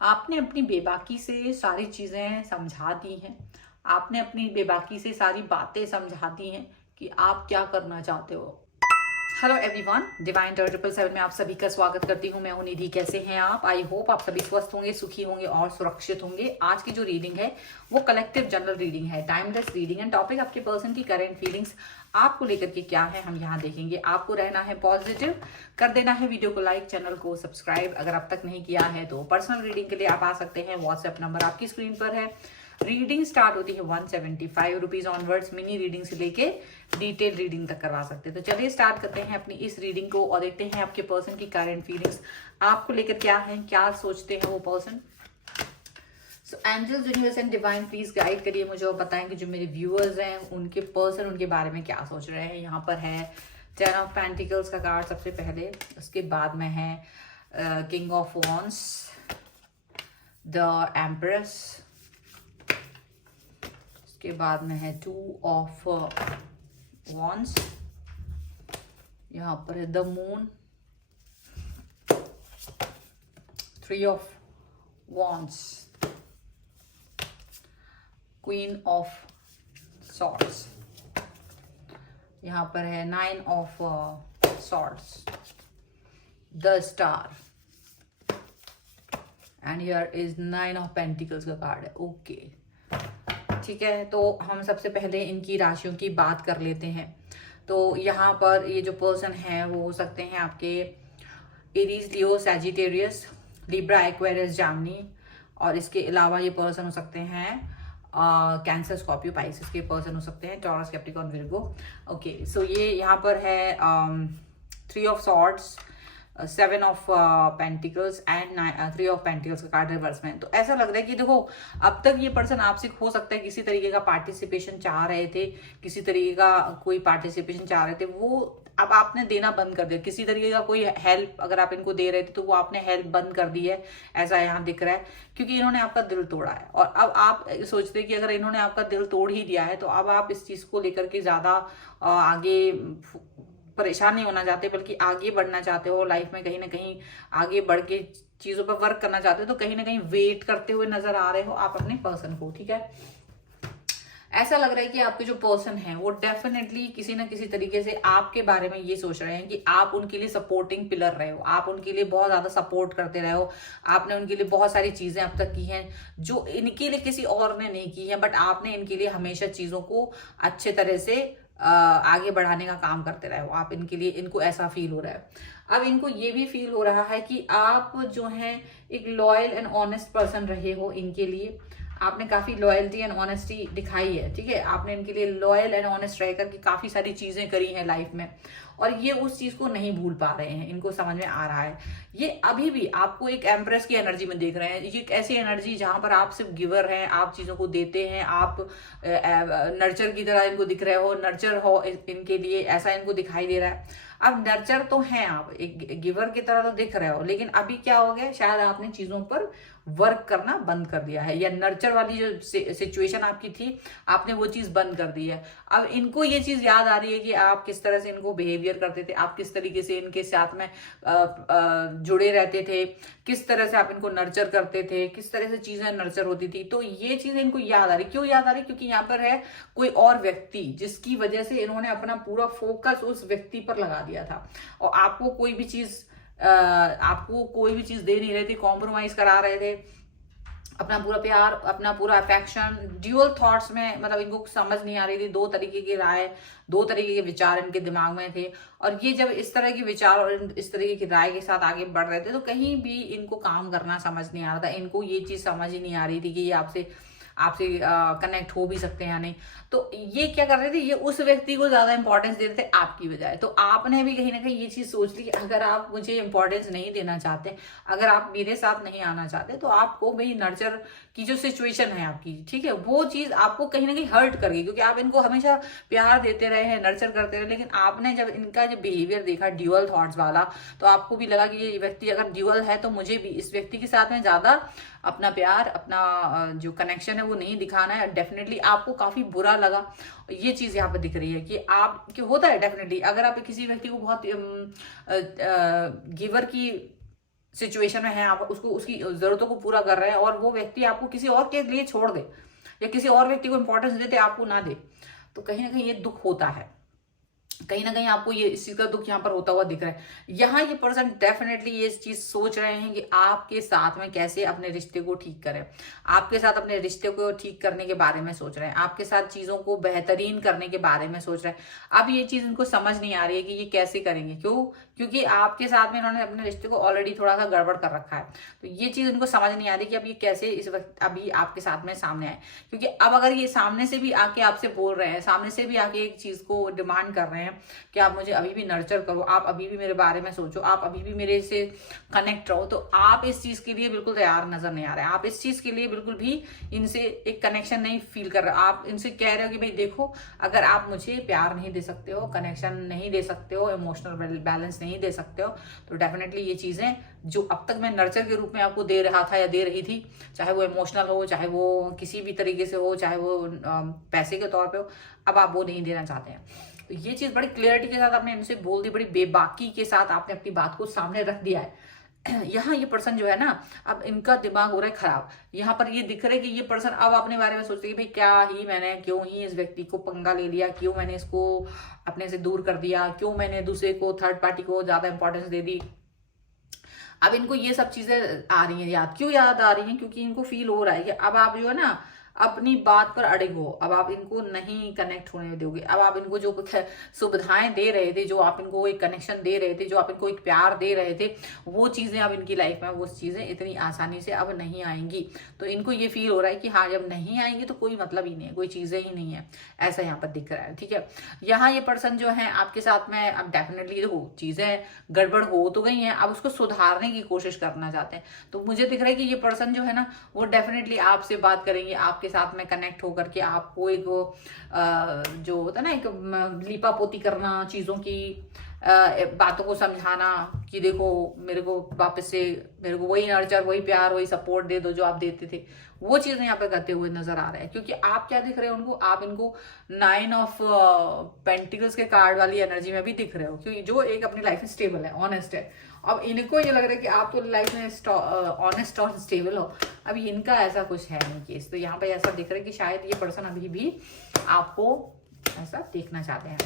आपने अपनी बेबाकी से सारी चीज़ें समझा दी हैं। आपने अपनी बेबाकी से सारी बातें समझा दी हैं कि आप क्या करना चाहते हो। हेलो एवरीवन, डिवाइन 777 में आप सभी का स्वागत करती हूँ। मैं हूँ निधि। कैसे हैं आप? आई होप आप सभी स्वस्थ होंगे, सुखी होंगे और सुरक्षित होंगे। आज की जो रीडिंग है वो कलेक्टिव जनरल रीडिंग है, टाइमलेस रीडिंग है। टॉपिक आपके पर्सन की करेंट फीलिंग्स आपको लेकर के क्या है, हम यहाँ देखेंगे। आपको रहना है पॉजिटिव, कर देना है वीडियो को लाइक, चैनल को सब्सक्राइब अगर अब तक नहीं किया है तो। पर्सनल रीडिंग के लिए आप आ सकते हैं, व्हाट्सएप नंबर आपकी स्क्रीन पर है। रीडिंग स्टार्ट होती है 175 रुपीज ऑनवर्ड्स। मिनी रीडिंग से लेके डिटेल रीडिंग तक करवा सकते हैं। तो चलिए स्टार्ट करते हैं अपनी इस रीडिंग को और देखते हैं आपके पर्सन की करंट फीलिंग्स आपको लेकर क्या है, क्या सोचते हैं वो person. So angels, universe and divine please guide करिए मुझे और बताएंगे जो मेरे व्यूअर्स हैं उनके पर्सन उनके बारे में क्या सोच रहे हैं। यहाँ पर है 10 ऑफ पेंटिकल्स का कार्ड सबसे पहले, उसके बाद में है king of wands, the empress, के बाद में है 2 ऑफ वॉन्ड्स, यहाँ पर है the moon, 3 of wands, queen of swords, यहाँ पर है 9 of swords, the star, and here is 9 of pentacles का कार्ड है। ओके, ठीक है। तो हम सबसे पहले इनकी राशियों की बात कर लेते हैं। तो यहाँ पर ये जो पर्सन है वो हो सकते हैं आपके एरीज, लियो, सैजिटेरियस, लिब्रा, एक्वेरियस, जामिनी, और इसके अलावा ये पर्सन हो सकते हैं कैंसर, स्कॉर्पियो, पाइसेस के पर्सन हो सकते हैं, टॉरस, कैप्रिकॉर्न, विर्गो। ओके, सो ये यहाँ पर है 3 of swords, 7 of pentacles and 3 of pentacles का कार्ड रिवर्स में। तो ऐसा लग रहा है कि देखो, अब तक ये पर्सन आपसे हो सकता है किसी तरीके का पार्टिसिपेशन चाह रहे थे, किसी तरीके का कोई पार्टिसिपेशन चाह रहे थे, वो अब आपने देना बंद कर दिया। किसी तरीके का कोई हेल्प अगर आप इनको दे रहे थे तो वो आपने हेल्प बंद कर दी है, ऐसा यहाँ दिख रहा है, क्योंकि इन्होंने आपका दिल तोड़ा है। और अब आप सोचते हैं कि अगर इन्होंने आपका दिल तोड़ ही दिया है तो अब आप इस चीज को लेकर के ज्यादा आगे परेशान नहीं होना चाहते, बल्कि आगे बढ़ना चाहते हो लाइफ में। कहीं ना कहीं आगे बढ़ के चीजों पर वर्क करना चाहते हो, तो कहीं ना कहीं वेट करते हुए नजर आ रहे हो आप अपने पर्सन को। ठीक है, ऐसा लग रहा है कि आपके जो पर्सन है वो डेफिनेटली किसी ना किसी तरीके से आपके बारे में ये सोच रहे हैं कि आप उनके लिए सपोर्टिंग पिलर रहे हो, आप उनके लिए बहुत ज्यादा सपोर्ट करते रहे हो। आपने उनके लिए बहुत सारी चीजें अब तक की हैं जो इनके लिए किसी और ने नहीं की है, बट आपने इनके लिए हमेशा चीजों को अच्छे तरह से आगे बढ़ाने का काम करते रहे हो। आप इनके लिए, इनको ऐसा फील हो रहा है। अब इनको ये भी फील हो रहा है कि आप जो है एक लॉयल एंड ऑनेस्ट पर्सन रहे हो इनके लिए। आपने काफी लॉयल्टी एंड ऑनेस्टी दिखाई है। ठीक है, आपने इनके लिए लॉयल एंड ऑनेस्ट रहकर के काफी सारी चीजें करी हैं लाइफ में, और ये उस चीज को नहीं भूल पा रहे हैं। इनको समझ में आ रहा है, ये अभी भी आपको एक एम्प्रेस की एनर्जी में देख रहे हैं। ये एक ऐसी एनर्जी जहां पर आप सिर्फ गिवर हैं, आप चीजों को देते हैं, आप नर्चर की तरह इनको दिख रहे हो, नर्चर हो इनके लिए, ऐसा इनको दिखाई दे रहा है। अब नर्चर तो हैं आप, एक गिवर की तरह तो दिख रहे हो, लेकिन अभी क्या हो गया, शायद आपने चीजों पर वर्क करना बंद कर दिया है, या नर्चर वाली जो सिचुएशन आपकी थी आपने वो चीज बंद कर दी है। अब इनको ये चीज याद आ रही है कि आप किस तरह से इनको बिहेवियर करते थे, आप किस तरीके से इनके साथ में जुड़े रहते थे, किस तरह से आप इनको नर्चर करते थे, किस तरह से चीजें नर्चर होती थी। तो ये चीजें इनको याद आ रही। क्यों याद आ रही? क्योंकि यहाँ पर है कोई और व्यक्ति जिसकी वजह से इन्होंने अपना पूरा फोकस उस व्यक्ति पर लगा दिया था, और आपको कोई भी चीज दे नहीं रहे थे, कॉम्प्रोमाइज करा रहे थे अपना पूरा प्यार, अपना पूरा अफेक्शन। ड्यूअल थॉट्स में, मतलब इनको समझ नहीं आ रही थी, दो तरीके की राय, दो तरीके के विचार इनके दिमाग में थे। और ये जब इस तरह के विचार और इस तरीके की राय के साथ आगे बढ़ रहे थे तो कहीं भी इनको काम करना समझ नहीं आ रहा था। इनको ये चीज समझ ही नहीं आ रही थी कि ये आपसे कनेक्ट हो भी सकते हैं या नहीं। तो ये क्या कर रहे थे, ये उस व्यक्ति को ज्यादा इंपॉर्टेंस दे रहे थे आपकी बजाय। तो आपने भी कहीं ना कहीं ये चीज सोच ली कि अगर आप मुझे इंपॉर्टेंस नहीं देना चाहते, अगर आप मेरे साथ नहीं आना चाहते, तो आपको भाई नर्चर की जो सिचुएशन है आपकी, ठीक है, वो चीज आपको कहीं ना कहीं हर्ट कर गई, क्योंकि आप इनको हमेशा प्यार देते रहे हैं, नर्चर करते रहे। लेकिन आपने जब इनका जो बिहेवियर देखा ड्यूअल थॉट्स वाला, तो आपको भी लगा कि ये व्यक्ति अगर ड्यूअल है तो मुझे भी इस व्यक्ति के साथ में ज्यादा अपना प्यार, अपना जो कनेक्शन है वो नहीं दिखाना है। डेफिनेटली आपको काफी बुरा लगा। ये चीज यहाँ पे दिख रही है कि आप, कि होता है डेफिनेटली, अगर आप किसी व्यक्ति को बहुत गिवर की सिचुएशन में है, आप उसको उसकी जरूरतों को पूरा कर रहे हैं और वो व्यक्ति आपको किसी और के लिए छोड़ दे या किसी और व्यक्ति को इंपॉर्टेंस देते आपको ना दे, तो कहीं ना कहीं ये दुख होता है। कहीं ना कहीं आपको ये इस चीज का दुख यहाँ पर होता हुआ दिख रहा है। यहाँ ये पर्सन डेफिनेटली ये चीज सोच रहे हैं कि आपके साथ में कैसे अपने रिश्ते को ठीक करें, आपके साथ अपने रिश्ते को ठीक करने के बारे में सोच रहे हैं, आपके साथ चीजों को बेहतरीन करने के बारे में सोच रहे हैं। अब ये चीज इनको समझ नहीं आ रही है कि ये कैसे करेंगे। क्यों? क्योंकि आपके साथ में इन्होंने अपने रिश्ते को ऑलरेडी थोड़ा सा गड़बड़ कर रखा है। तो ये चीज इनको समझ नहीं आ रही कि अब ये कैसे इस वक्त अभी आपके साथ में सामने आए। क्योंकि अब अगर ये सामने से भी आके आपसे बोल रहे हैं, सामने से भी आके एक चीज को डिमांड कर रहे हैं कि आप मुझे अभी भी नर्चर करो, आप अभी भी मेरे बारे में सोचो, आप अभी भी मेरे से कनेक्ट रहो, तो आप इस चीज के लिए बिल्कुल तैयार नजर नहीं आ रहे हैं। आप इस चीज के लिए बिल्कुल भी इनसे एक कनेक्शन नहीं फील कर रहे। आप इनसे कह रहे हो कि भाई देखो, अगर आप मुझे प्यार नहीं दे सकते हो, कनेक्शन नहीं दे सकते हो, इमोशनल बैलेंस नहीं दे सकते हो, तो डेफिनेटली ये चीजें जो अब तक मैं नर्चर के रूप में आपको दे रहा था या दे रही थी, चाहे वो इमोशनल हो, चाहे वो किसी भी तरीके से हो, चाहे वो पैसे के तौर पे हो, अब आप वो नहीं देना चाहते हैं। तो ये चीज बड़ी क्लियरिटी के साथ आपने इनसे बोल दी, बड़ी बेबाकी के साथ आपने अपनी बात को सामने रख दिया है। यहाँ ये पर्सन जो है ना, अब इनका दिमाग हो रहा है खराब। यहाँ पर ये दिख रहा है कि ये पर्सन अब अपने बारे में सोचते हैं कि भाई क्या ही मैंने, क्यों ही इस व्यक्ति को पंगा ले लिया, क्यों मैंने इसको अपने से दूर कर दिया, क्यों मैंने दूसरे को, थर्ड पार्टी को ज्यादा इंपॉर्टेंस दे दी। अब इनको ये सब चीजें आ रही हैं याद। क्यों याद आ रही हैं? क्योंकि इनको फील हो रहा है कि अब आप जो है ना अपनी बात पर अड़े हो, अब आप इनको नहीं कनेक्ट होने दोगे। अब आप इनको जो सुविधाएं दे रहे थे, जो आप इनको एक कनेक्शन दे रहे थे, जो आप इनको एक प्यार दे रहे थे, वो चीजें अब इनकी लाइफ में, वो चीजें इतनी आसानी से अब नहीं आएंगी। तो इनको ये फील हो रहा है कि हाँ, जब नहीं आएंगी तो कोई मतलब ही नहीं है, कोई चीजें ही नहीं है, ऐसा यहाँ पर दिख रहा है। ठीक है, यहाँ ये पर्सन जो है आपके साथ में, अब डेफिनेटली देखो चीजें गड़बड़ हो तो गई हैं, अब उसको सुधारने की कोशिश करना चाहते हैं। तो मुझे दिख रहा है कि ये पर्सन जो है ना, वो डेफिनेटली आपसे बात करेंगे, आपके साथ में कनेक्ट होकर के आपको एक जो होता है ना, एक लीपापोती करना चीजों की, बातों को समझाना कि देखो मेरे को वापस से, मेरे को वही नर्चर, वही प्यार, वही सपोर्ट दे दो जो आप देते थे। वो चीजें यहाँ पे करते हुए नजर आ रहे हैं। क्योंकि आप क्या दिख रहे हो उनको, आप इनको 9 ऑफ पेंटिकल्स के कार्ड वाली एनर्जी में भी दिख रहे हो, क्योंकि जो एक अपनी लाइफ में स्टेबल है, ऑनेस्ट है। अब इनको ये लग रहा है कि आप तो लाइफ में ऑनेस्ट और स्टेबल हो, अभी इनका ऐसा कुछ है नहीं केस। तो यहाँ पे ऐसा दिख रहा है कि शायद ये पर्सन अभी भी आपको ऐसा देखना चाहते हैं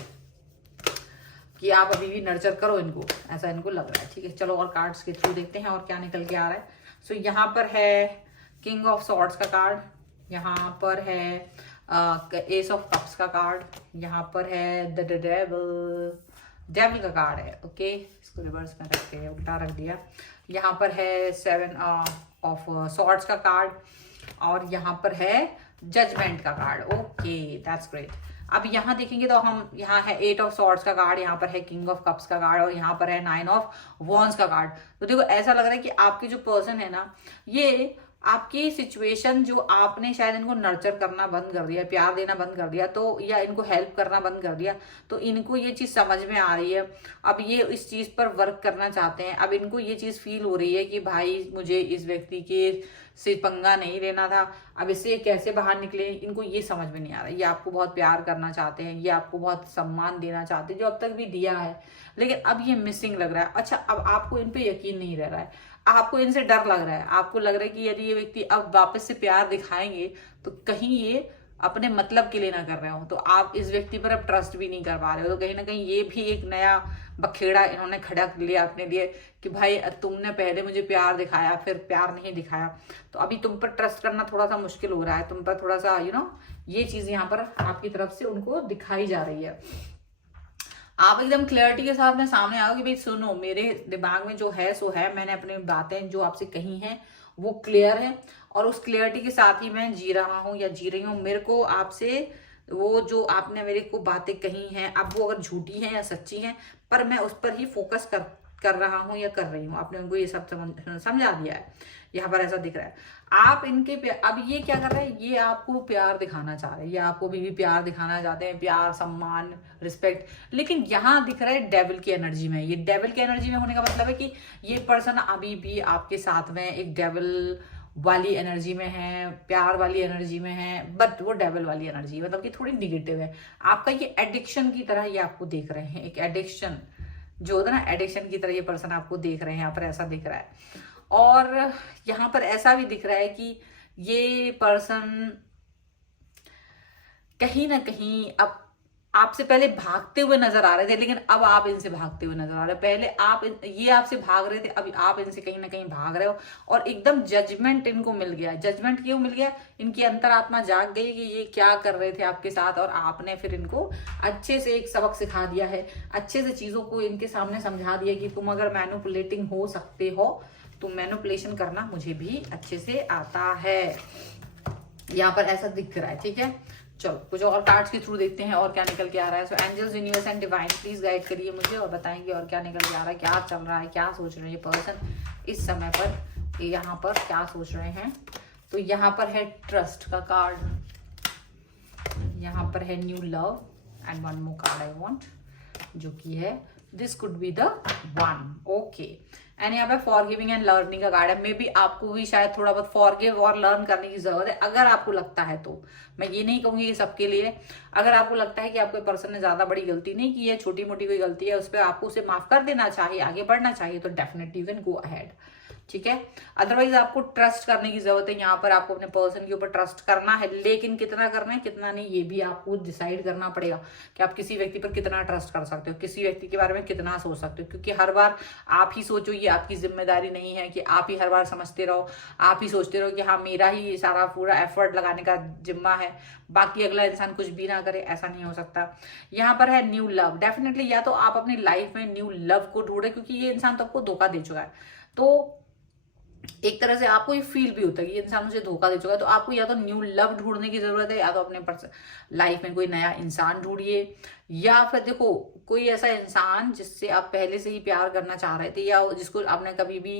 कि आप अभी भी नर्चर करो इनको, ऐसा इनको लग रहा है। ठीक है, चलो और कार्ड्स के थ्रू देखते हैं और क्या निकल के आ रहा है। सो यहाँ पर है किंग ऑफ सॉर्ड्स का कार्ड, यहाँ पर है एस ऑफ कप्स का कार्ड, यहाँ पर है द डेविल का कार्ड है। ओके, इसको रिवर्स में रखते हैं, उल्टा रख दिया। यहाँ पर है 7 ऑफ सॉर्ड्स का कार्ड और यहाँ पर है जजमेंट का कार्ड। Okay, that's great. अब यहाँ देखेंगे तो हम, यहाँ है 8 ऑफ सॉर्ड्स का कार्ड, यहाँ पर है किंग ऑफ कप्स का कार्ड और यहाँ पर है 9 ऑफ वॉन्ड्स का कार्ड। तो देखो ऐसा लग रहा है कि आपके जो पर्सन है ना, ये आपकी सिचुएशन जो आपने शायद इनको नर्चर करना बंद कर दिया, प्यार देना बंद कर दिया, तो या इनको हेल्प करना बंद कर दिया, तो इनको ये चीज समझ में आ रही है। अब ये इस चीज पर वर्क करना चाहते हैं। अब इनको ये चीज फील हो रही है कि भाई मुझे इस व्यक्ति के से पंगा नहीं लेना था, अब इससे कैसे बाहर निकले, इनको ये समझ में नहीं आ रहा। ये आपको बहुत प्यार करना चाहते हैं, ये आपको बहुत सम्मान देना चाहते हैं, जो अब तक भी दिया है, लेकिन अब ये मिसिंग लग रहा है। अच्छा, अब आपको इन पे यकीन नहीं रह रहा है, आपको इनसे डर लग रहा है, आपको लग रहा है कि यदि ये व्यक्ति अब वापस से प्यार दिखाएंगे तो कहीं ये अपने मतलब के लिए ना कर रहे हो, तो आप इस व्यक्ति पर अब ट्रस्ट भी नहीं कर पा रहे हो। तो कहीं ना कहीं ये भी एक नया बखेड़ा इन्होंने खड़ा कर लिया अपने लिए कि भाई तुमने पहले मुझे प्यार दिखाया, फिर प्यार नहीं दिखाया, तो अभी तुम पर ट्रस्ट करना थोड़ा सा मुश्किल हो रहा है, तुम पर थोड़ा सा ये चीज यहाँ पर आपकी तरफ से उनको दिखाई जा रही है। आप एकदम क्लैरिटी के साथ में सामने आओ कि भाई सुनो, मेरे दिमाग में जो है सो है, मैंने अपनी बातें जो आपसे कही हैं वो क्लियर है और उस क्लियरिटी के साथ ही मैं जी रहा हूँ या जी रही हूँ। मेरे को आपसे वो जो आपने मेरे को बातें कही हैं, अब वो अगर झूठी हैं या सच्ची हैं, पर मैं उस पर ही फोकस कर रहा हूँ या कर रही हूँ। आपने उनको ये सब समझा दिया है, यहाँ पर ऐसा दिख रहा है। आप इनके अब ये क्या कर रहे हैं, ये आपको प्यार दिखाना चाह रहे हैं, ये आपको भी प्यार दिखाना चाहते हैं, प्यार, सम्मान, रिस्पेक्ट। लेकिन यहाँ दिख रहा है डेविल की एनर्जी में। ये डेविल की एनर्जी में होने का मतलब है कि ये पर्सन अभी भी आपके साथ में एक डेविल वाली एनर्जी में है, प्यार वाली एनर्जी में है, बट वो डेविल वाली एनर्जी मतलब कि थोड़ी निगेटिव है। आपका ये एडिक्शन की तरह ये आपको देख रहे हैं, एक एडिक्शन जो होता है ना एडिक्शन की तरह ये पर्सन आपको देख रहे हैं, यहाँ पर ऐसा दिख रहा है। और यहाँ पर ऐसा भी दिख रहा है कि ये पर्सन कहीं ना कहीं अब आपसे पहले भागते हुए नजर आ रहे थे, लेकिन अब आप इनसे भागते हुए नजर आ रहे हो। पहले ये आपसे भाग रहे थे, अभी आप इनसे कहीं ना कहीं भाग रहे हो, और एकदम जजमेंट इनको मिल गया। जजमेंट क्यों मिल गया? इनकी अंतरात्मा जाग गई कि ये क्या कर रहे थे आपके साथ, और आपने फिर इनको अच्छे से एक सबक सिखा दिया है, अच्छे से चीजों को इनके सामने समझा दिया कि तुम अगर मैनिपुलेटिंग हो सकते हो तो मैनिपुलेशन करना मुझे भी अच्छे से आता है। यहाँ पर ऐसा दिख रहा है, ठीक है। चलो कुछ और कार्ड्स के थ्रू देखते हैं और क्या निकल के आ रहा है। So angels, universe and divine please guide करिए मुझे और बताएंगे और क्या निकल के आ रहा है, क्या चल रहा है, क्या सोच रहे हैं ये पर्सन इस समय पर, यहाँ पर क्या सोच रहे हैं। तो यहाँ पर है ट्रस्ट का कार्ड, यहाँ पर है new love, and one more card I want, जो कि है this could be the one. Okay, and यहाँ पे फॉरगिविंग एंड लर्निंग का कार्ड है। मे बी आपको भी शायद थोड़ा बहुत फॉरगिव और लर्न करने की जरूरत है, अगर आपको लगता है तो। मैं ये नहीं कहूंगी कि सबके लिए। अगर आपको लगता है कि आपके पर्सन ने ज्यादा बड़ी गलती नहीं की है, छोटी मोटी कोई गलती है, उस पर आपको उसे माफ कर देना चाहिए, आगे बढ़ना चाहिए, तो definitely you can go ahead, ठीक है। अदरवाइज आपको ट्रस्ट करने की जरूरत है। यहाँ पर आपको अपने पर्सन के ऊपर ट्रस्ट करना है, लेकिन कितना करना है कितना नहीं ये भी आपको डिसाइड करना पड़ेगा कि आप किसी व्यक्ति पर कितना ट्रस्ट कर सकते हो, किसी व्यक्ति के बारे में कितना सोच सकते हो। क्योंकि हर बार आप ही सोचो, ये आपकी जिम्मेदारी नहीं है कि आप ही हर बार समझते रहो, आप ही सोचते रहो कि हाँ मेरा ही सारा पूरा एफर्ट लगाने का जिम्मा है, बाकी अगला इंसान कुछ भी ना करे, ऐसा नहीं हो सकता। यहाँ पर है न्यू लव। डेफिनेटली या तो आप अपनी लाइफ में न्यू लव को ढूंढे, क्योंकि ये इंसान तो आपको धोखा दे चुका है। तो एक तरह से आपको ये फील भी होता है कि ये इंसान मुझे धोखा दे चुका है, तो आपको या तो न्यू लव ढूंढने की जरूरत है, या तो अपने लाइफ में कोई नया इंसान ढूंढिए, या फिर देखो कोई ऐसा इंसान जिससे आप पहले से ही प्यार करना चाह रहे थे, या जिसको आपने कभी भी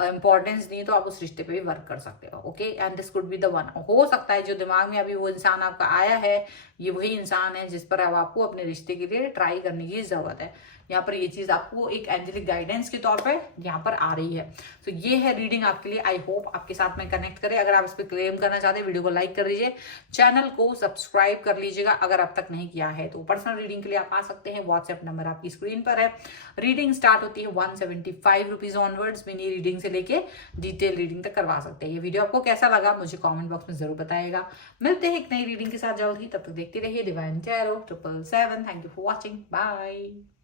इंपॉर्टेंस दी, तो आप उस रिश्ते पे भी वर्क कर सकते हो। Okay, and this could be the one. हो सकता है जो दिमाग में अभी वो इंसान आपका आया है, ये वही इंसान है जिस पर अब आपको अपने रिश्ते के लिए ट्राई करने की जरूरत है। यहाँ पर ये चीज आपको एक एंजेलिक गाइडेंस के तौर पे यहाँ पर आ रही है। तो ये है रीडिंग आपके लिए। आई होप आपके साथ में कनेक्ट करे। अगर आप इस पर क्लेम करना चाहते हैं, वीडियो को लाइक कर दीजिए, चैनल को सब्सक्राइब कर लीजिएगा अगर अब तक नहीं किया है। तो पर्सनल रीडिंग के लिए आप आ सकते हैं, व्हाट्सएप नंबर आपकी स्क्रीन पर है। रीडिंग स्टार्ट होती है 175 रुपीज ऑनवर्ड्स। मिनी रीडिंग से लेके डिटेल रीडिंग तक करवा सकते हैं। ये वीडियो आपको कैसा लगा मुझे कॉमेंट बॉक्स में जरूर बताइएगा। मिलते हैं एक नई रीडिंग के साथ जल्द ही, तब तक देखते रहिए divine tarot 777। Thank you for watching, bye.